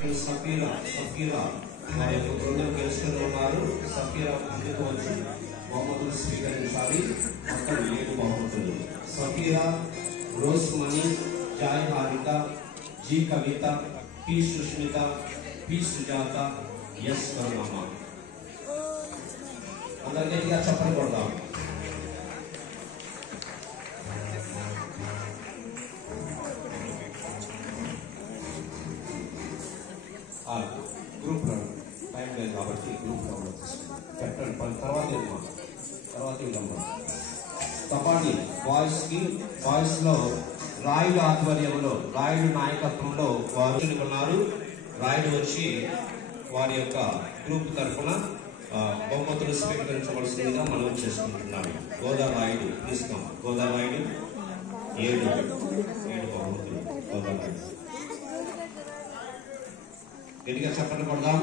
సఫీరా వారి యొక్క బృందం గెలుచుకుని ఉన్నారు. సఫీరా ముందుకు వచ్చి బహుమతులు స్వీకరించాలి. మొత్తం 7 బహుమతులు. Safeera, Rose Mani, Joy Harika, G Kavitha, P Sushmitha, P Sujatha, S Karunamma. అందరి గట్టిగా చప్పట్లు కొడదాం. గ్రూప్ రౌండ్ టైం లేదు కాబట్టి గ్రూప్ రౌండ్ పెట్టండి. తర్వాత ఇవ్వమ్మా. కబడ్డీ బాయ్స్ లో రాయుడు ఆధ్వర్యంలో, రాయుడు నాయకత్వంలో వారు ఉన్నారు. రాయుడు వచ్చి వారి యొక్క గ్రూప్ తరఫున బహుమతులు స్వీకరించవలసిందిగా మనం చేసుకుంటున్నాడు. గోదారాయుడు తీసుకున్నాం. గోదారాయుడు 7 బహుమతులు. గోదారాయుడు గట్టిగా చెప్పండి కొడదాం.